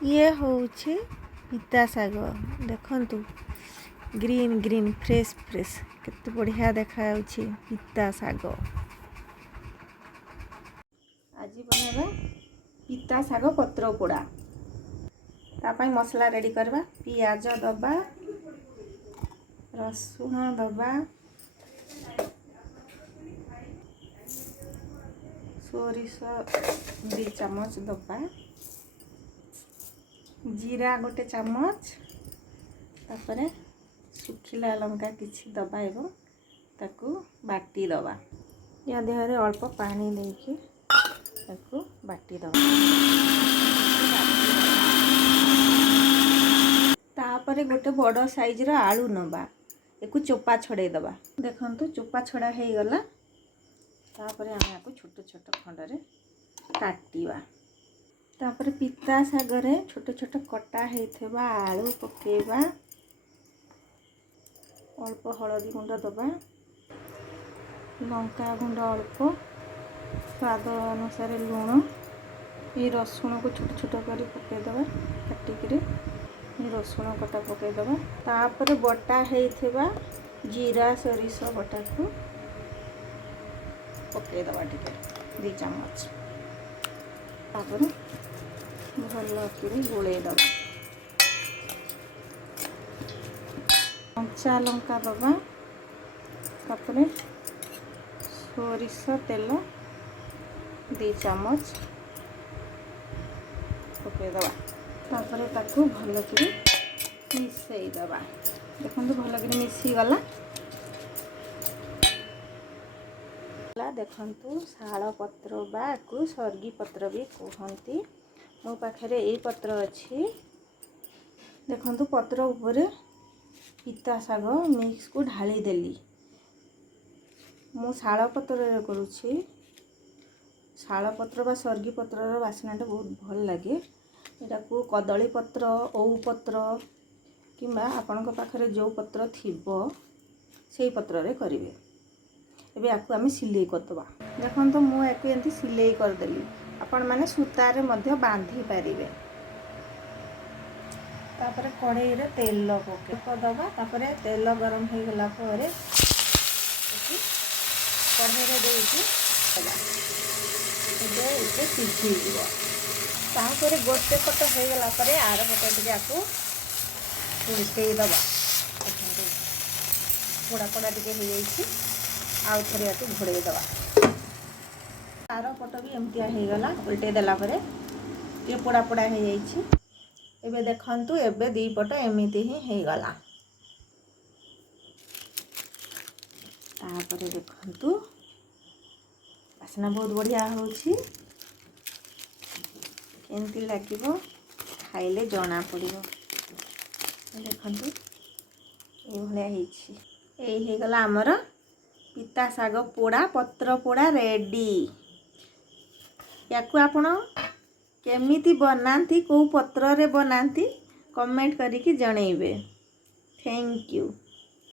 ये होउछि पिता शाग देखंतु ग्रीन ग्रीन फ्रेश फ्रेश केते बढ़िया देखा जाउछि पिता शाग। आज बनेबा पिता शाग पत्र पोड़ा। तापाई मसला रेडी करबा। पियाज दबा, रसुण दबा, सोरिष 2 चामच दबा, जीरा गोटे चामच, तापरे सुखिला लंका किछि दबा एवं ताकू बाटी दबा। या देहरे अल्प पानी देके ताकू बाटी दबा। तापरे गोटे बड़ साइज रो आलू नबा, एकु चोपा छड़े दबा। देखंतु चोपा छड़ा हे गला। तापरे हम याको छोट छोट खंड रे काटिबा। तापरे पिता शाग रे छोट छोट कटा हेथबा आलू पकेबा। अल्प हलदी गुंड दबा, लंका गुंड अल्प, स्वाद अनुसार लुण। ये रसुण को छोट छोट कर पके दबा काटिक। ये रसुण कटा पके दबा। तापर बटा हेथबा जीरा सोरिष बटा को पके दबा टिके 2 चामच। तापर भल कर गोले दबा। कंचा लंका दबा। तापर सोरिष तेल 2 चामच पके दबा। तापर ताकू भल कर मिसई दबा। देखंतु भल कर मिसी गला। देखंतु शाल पत्र बा को सर्गी पत्र भी कहती। मो पाखरे ए पत्र अछि। देखंतु पत्र ऊपर पिता शाग मिक्स को ढाली देली। मु शाल पत्र रे करूछि। शाल पत्र बा सर्गी पत्र रो वासनाटा बहुत भल लागे। एटा को कदली पत्र, ओउ पत्र किंबा आपनक पाखरे जो पत्र थिबो सेई पत्र रे करिवे। एबे आकु आमी सिलाई करदबा। देखंतु मु आकु एंती सिलाई कर देली। आपण माने सूता रे मध्य बांधी पारिबे। तापरे कढ़ाई रे तेल पकेदबा। तापरे तेल गरम हो गला परे कढ़ाई रे देइछि एबे इसे सिझी दिबो। तापरे गोटे पट हो गला परे आर पट टिके आकु उल्टेई दबा। पोड़ा पोड़ा टिके हो जाइछि। आउ थरे आकु घोड़े दबा। आर पट भी एमतिया हो गला। उल्टे देला परे ये पोड़ा पोड़ा हो जाइछि। एबे देखंतु एबे 2 पट एमिति ही हो गला। तापरे देखंतु वासना बहुत बढ़िया होछि। केमती लागिबो खाइले जଣା पड़िबो। देखंतु ए भलिया हिछि। एई हे गला हमर पिता शाग पोड़ा पत्र पोड़ा रेडी। याकु आपण केमिति बनांती को पत्र रे बनांती कमेंट करिकी जणैबे। Thank you.